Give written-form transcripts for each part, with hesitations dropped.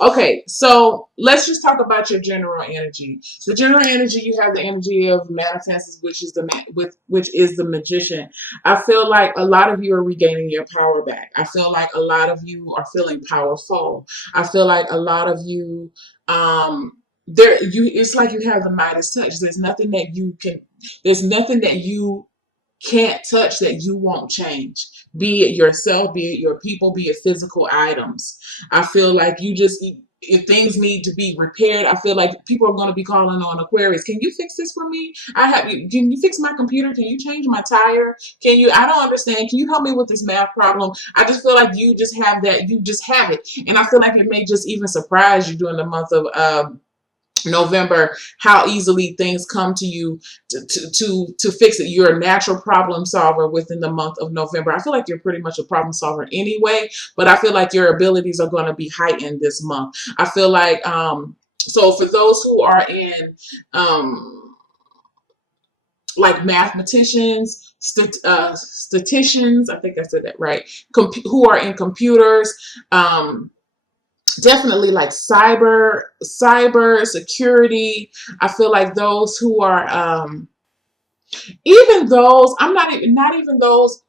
Okay, so let's just talk about your general energy. The general energy, you have the energy of manifests, which is which is the magician. I feel like a lot of you are regaining your power back. I feel like a lot of you are feeling powerful. I feel like a lot of you, there you. It's like you have the Midas touch. There's nothing that you can't touch that you won't change. Be it yourself, be it your people, be it physical items. I feel like you just, if things need to be repaired, I feel like people are going to be calling on Aquarius. Can you fix this for me? Can you fix my computer? Can you change my tire? Can you, I don't understand. Can you help me with this math problem? I just feel like you just have that. You just have it. And I feel like it may just even surprise you during the month of, November, how easily things come to you to fix it. You're a natural problem solver within the month of November. I feel like you're pretty much a problem solver anyway, but I feel like your abilities are going to be heightened this month. I feel like so for those who are in like mathematicians, statisticians, I think I said that right, who are in computers, definitely like cyber security. I feel like those who are even those, I'm not even those,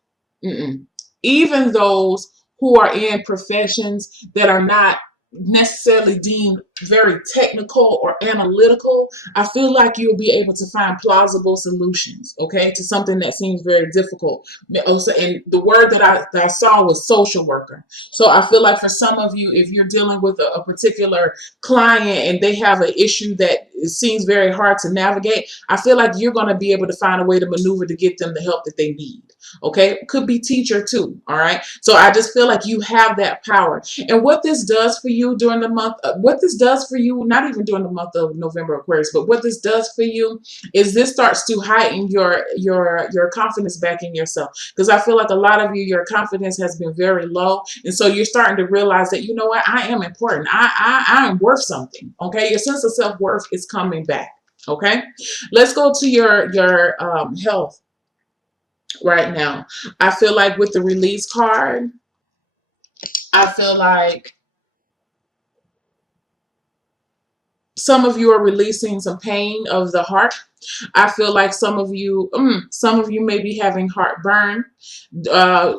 even those who are in professions that are not necessarily deemed very technical or analytical. I feel like you'll be able to find plausible solutions, okay, to something that seems very difficult. And the word that I saw was social worker. So I feel like for some of you, if you're dealing with a particular client and they have an issue that it seems very hard to navigate, I feel like you're going to be able to find a way to maneuver to get them the help that they need. Okay, could be teacher too. All right, so I just feel like you have that power. And what this does for you during the month, what this does for you, not even during the month of November, Aquarius, but what this does for you is this starts to heighten your confidence back in yourself. Because I feel like a lot of you, your confidence has been very low, and so you're starting to realize that, you know what, I am important. I am worth something. Okay, your sense of self worth is coming back. Okay, let's go to your health right now. I feel like with the release card, I feel like some of you are releasing some pain of the heart. I feel like some of you may be having heartburn,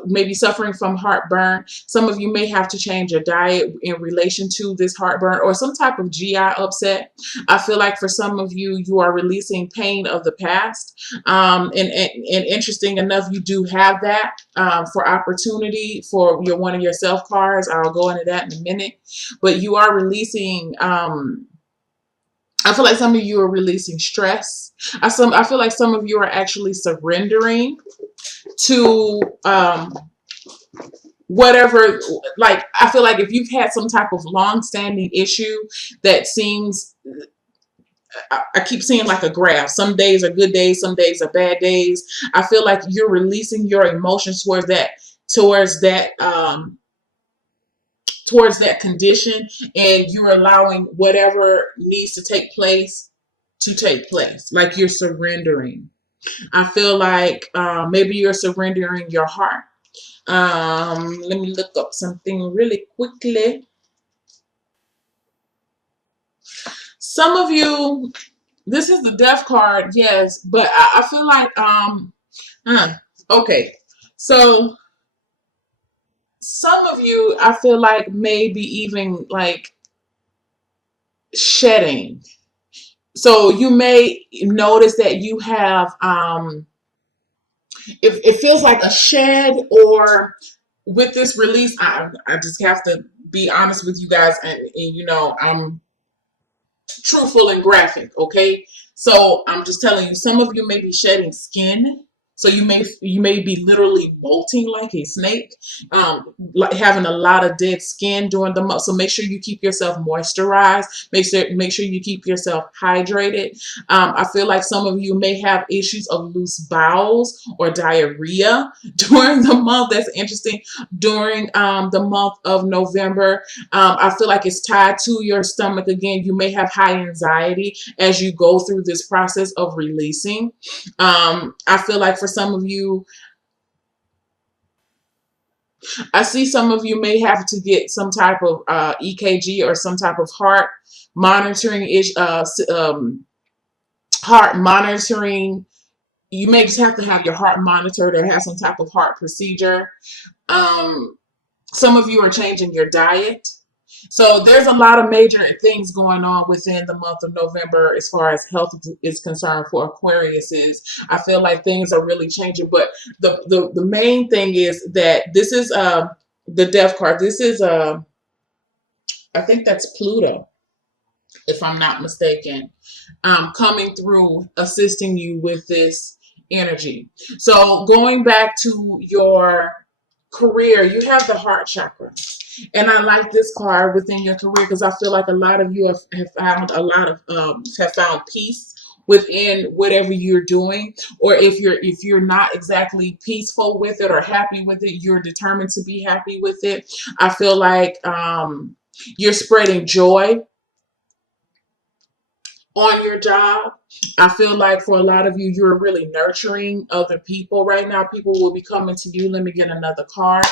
maybe suffering from heartburn. Some of you may have to change your diet in relation to this heartburn or some type of GI upset. I feel like for some of you, you are releasing pain of the past. And interesting enough, you do have that for opportunity for one of your self cards. I'll go into that in a minute. But you are releasing. I feel like some of you are releasing stress. I feel like some of you are actually surrendering to whatever. Like, I feel like if you've had some type of long-standing issue that seems, I keep seeing like a graph. Some days are good days, some days are bad days. I feel like you're releasing your emotions towards that towards that condition, and you're allowing whatever needs to take place. Like you're surrendering. I feel like maybe you're surrendering your heart. Let me look up something really quickly. Some of you, this is the death card, yes, but I feel like okay. So some of you, I feel like maybe even like shedding. So you may notice that you have it feels like a shed, or with this release, I just have to be honest with you guys, and you know, I'm truthful and graphic, okay? So I'm just telling you, some of you may be shedding skin. So you may be literally bolting like a snake, like having a lot of dead skin during the month. So make sure you keep yourself moisturized. Make sure you keep yourself hydrated. I feel like some of you may have issues of loose bowels or diarrhea during the month. That's interesting. During the month of November, I feel like it's tied to your stomach again. You may have high anxiety as you go through this process of releasing. I feel like for some of you, I see some of you may have to get some type of EKG or some type of heart monitoring heart monitoring. You may just have to have your heart monitored or have some type of heart procedure. Um, some of you are changing your diet. So there's a lot of major things going on within the month of November as far as health is concerned for Aquarius is. I feel like things are really changing, but the main thing is that this is the death card. This is I think that's Pluto, if I'm not mistaken, coming through, assisting you with this energy. So going back to your career, you have the heart chakra. And I like this card within your career because I feel like a lot of you have found a lot of have found peace within whatever you're doing, or if you're not exactly peaceful with it or happy with it, you're determined to be happy with it. I feel like you're spreading joy on your job. I feel like for a lot of you, you're really nurturing other people right now. People will be coming to you. Let me get another card.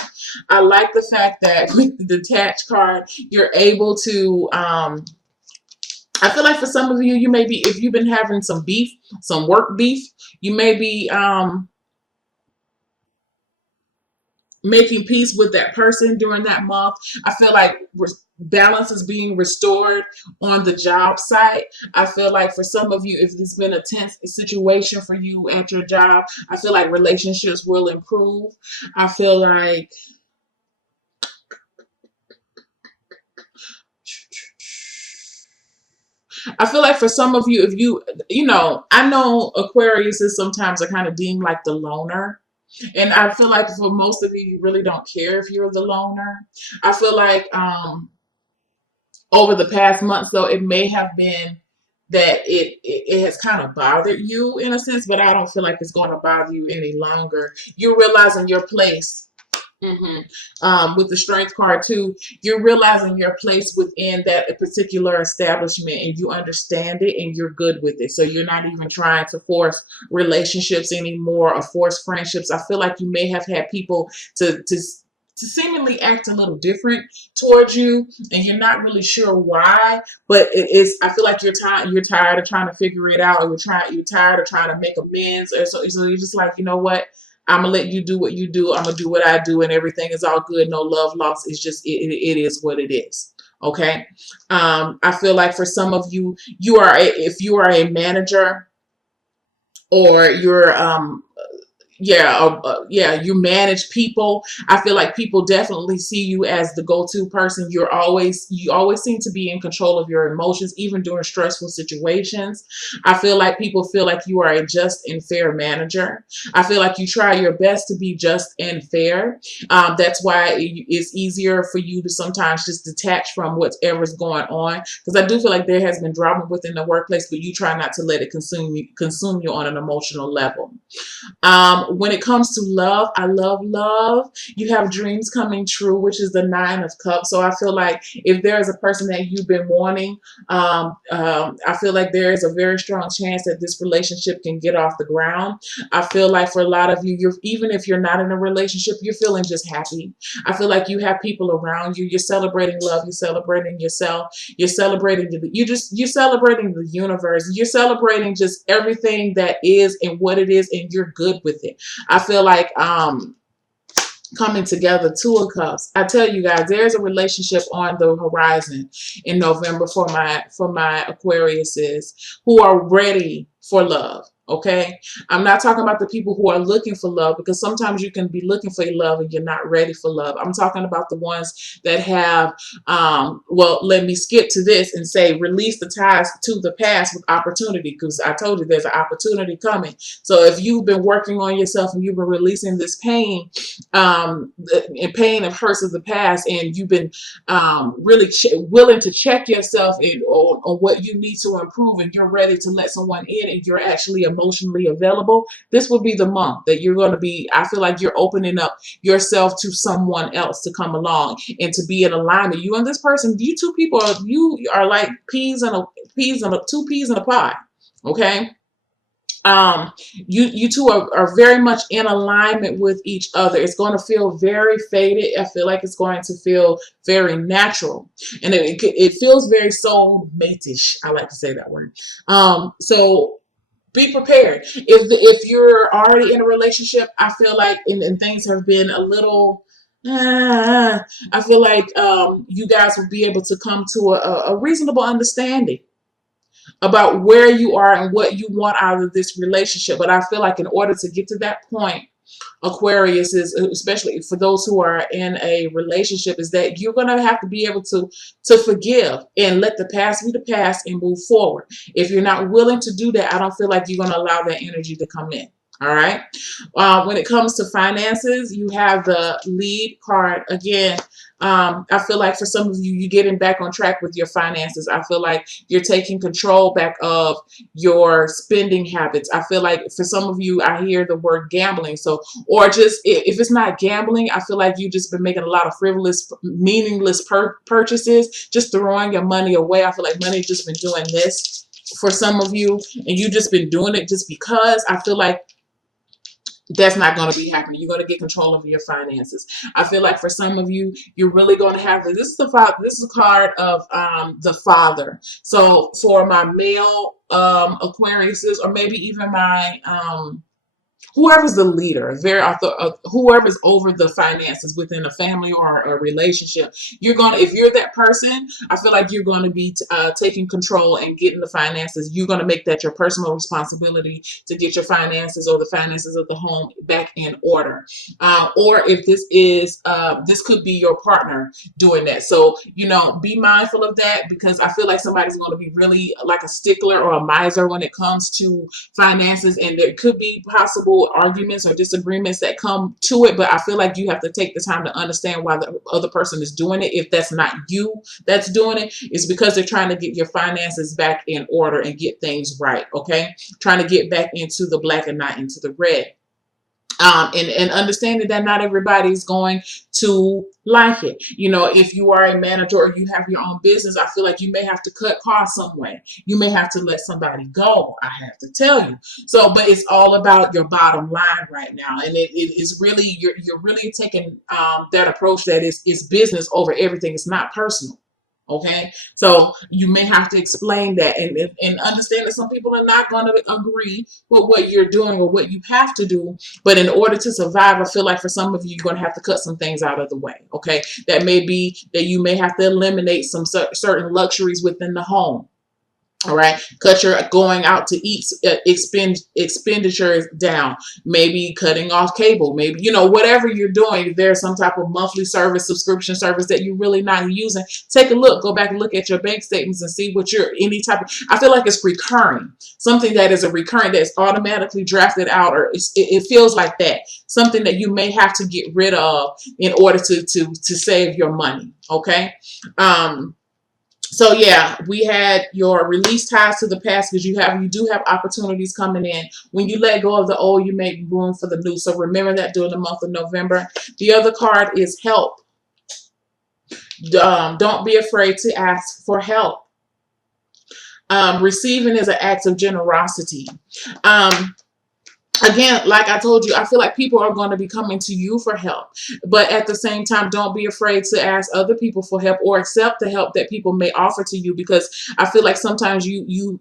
I like the fact that with the detached card, you're able to, I feel like for some of you, you may be, if you've been having some beef, some work beef, you may be making peace with that person during that month. I feel like balance is being restored on the job site. I feel like for some of you, if it's been a tense situation for you at your job, I feel like relationships will improve. I feel like for some of you, if I know Aquarius is sometimes are kind of deemed like the loner. And I feel like for most of you, you really don't care if you're the loner. I feel like over the past months, though, it may have been that it has kind of bothered you in a sense, but I don't feel like it's going to bother you any longer. You're realizing your place. With the strength card too, you're realizing your place within that particular establishment, and you understand it, and you're good with it. So you're not even trying to force relationships anymore or force friendships. I feel like you may have had people to seemingly act a little different towards you, and you're not really sure why. But it is. I feel like you're tired. You're tired of trying to figure it out, or you're tired of trying to make amends, or so you're just like, you know what? I'm gonna let you do what you do. I'm gonna do what I do, and everything is all good. No love lost. It's just it is what it is. Okay. I feel like for some of you, if you are a manager or you're you manage people. I feel like people definitely see you as the go-to person. You always seem to be in control of your emotions, even during stressful situations. I feel like people feel like you are a just and fair manager. I feel like you try your best to be just and fair. That's why it's easier for you to sometimes just detach from whatever's going on, because I do feel like there has been drama within the workplace, but you try not to let it consume you on an emotional level. When it comes to love, I love love. You have dreams coming true, which is the 9 of Cups. So I feel like if there is a person that you've been wanting, I feel like there is a very strong chance that this relationship can get off the ground. I feel like for a lot of you, even if you're not in a relationship, you're feeling just happy. I feel like you have people around you. You're celebrating love. You're celebrating yourself. You're celebrating you're celebrating the universe. You're celebrating just everything that is and what it is, and you're good with it. I feel like coming together, 2 of Cups. I tell you guys, there's a relationship on the horizon in November for my Aquariuses who are ready for love. Okay, I'm not talking about the people who are looking for love, because sometimes you can be looking for love and you're not ready for love. I'm talking about the ones that have well, let me skip to this and say release the ties to the past with opportunity, because I told you there's an opportunity coming. So if you've been working on yourself and you've been releasing this pain and pain and hurts of the past, and you've been really willing to check yourself on what you need to improve, and you're ready to let someone in, and you're actually emotionally available, this will be the month that you're going to be, I feel like you're opening up yourself to someone else to come along and to be in alignment. You and this person, you two people you are like two peas in a pod. Okay. You two are very much in alignment with each other. It's going to feel very faded. I feel like it's going to feel very natural, and it feels very soulmate-ish. I like to say that word. So be prepared. If you're already in a relationship, I feel like and things have been a little. I feel like you guys will be able to come to a reasonable understanding about where you are and what you want out of this relationship. But I feel like in order to get to that point, Aquarius is, especially for those who are in a relationship, is that you're going to have to be able to forgive and let the past be the past and move forward. If you're not willing to do that, I don't feel like you're going to allow that energy to come in. All right. When it comes to finances, you have the lead card again. I feel like for some of you, you're getting back on track with your finances. I feel like you're taking control back of your spending habits. I feel like for some of you, I hear the word gambling. So, or just if it's not gambling, I feel like you've just been making a lot of frivolous, meaningless purchases, just throwing your money away. I feel like money's just been doing this for some of you, and you just been doing it just because. I feel like that's not going to be happening. You're going to get control of your finances. I feel like for some of you, you're really going to have this is the father. This is a card of the father. So for my male Aquariuses, or maybe even my whoever's the leader, whoever's over the finances within a family or a relationship, if you're that person, I feel like you're going to be taking control and getting the finances. You're going to make that your personal responsibility to get your finances or the finances of the home back in order. Or if this could be your partner doing that. So, be mindful of that, because I feel like somebody's going to be really like a stickler or a miser when it comes to finances, and there could be possible arguments or disagreements that come to it, but I feel like you have to take the time to understand why the other person is doing it. If that's not you that's doing it, it's because they're trying to get your finances back in order and get things right. Okay, trying to get back into the black and not into the red. And understanding that not everybody's going to like it. If you are a manager or you have your own business, I feel like you may have to cut costs some way. You may have to let somebody go, I have to tell you. So, but it's all about your bottom line right now. And it is really, you're really taking that approach that is business over everything. It's not personal. Okay, so you may have to explain that and understand that some people are not going to agree with what you're doing or what you have to do. But in order to survive, I feel like for some of you, you're going to have to cut some things out of the way. Okay, that may be that you may have to eliminate some certain luxuries within the home. All right, cut your going out to eat expenditures down. Maybe cutting off cable. Maybe whatever you're doing. If there's some type of monthly service, subscription service that you're really not using, take a look. Go back and look at your bank statements and see what I feel like it's recurring. Something that is a recurring that's automatically drafted out, or it feels like that. Something that you may have to get rid of in order to save your money. Okay. So yeah, we had your release ties to the past, because you do have opportunities coming in. When you let go of the old, you make room for the new. So remember that during the month of November. The other card is help. Don't be afraid to ask for help. Receiving is an act of generosity. Again, like I told you, I feel like people are going to be coming to you for help. But at the same time, don't be afraid to ask other people for help or accept the help that people may offer to you, because I feel like sometimes you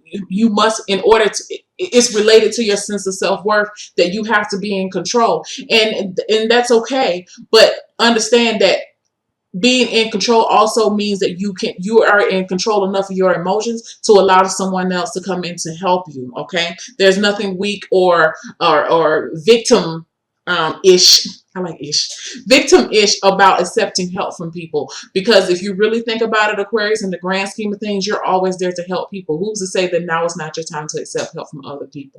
must, in order to, it's related to your sense of self-worth, that you have to be in control. And that's okay. But understand that being in control also means that you are in control enough of your emotions to allow someone else to come in to help you. Okay, there's nothing weak or victim ish. I like ish. Victim-ish about accepting help from people. Because if you really think about it, Aquarius, in the grand scheme of things, you're always there to help people. Who's to say that now is not your time to accept help from other people?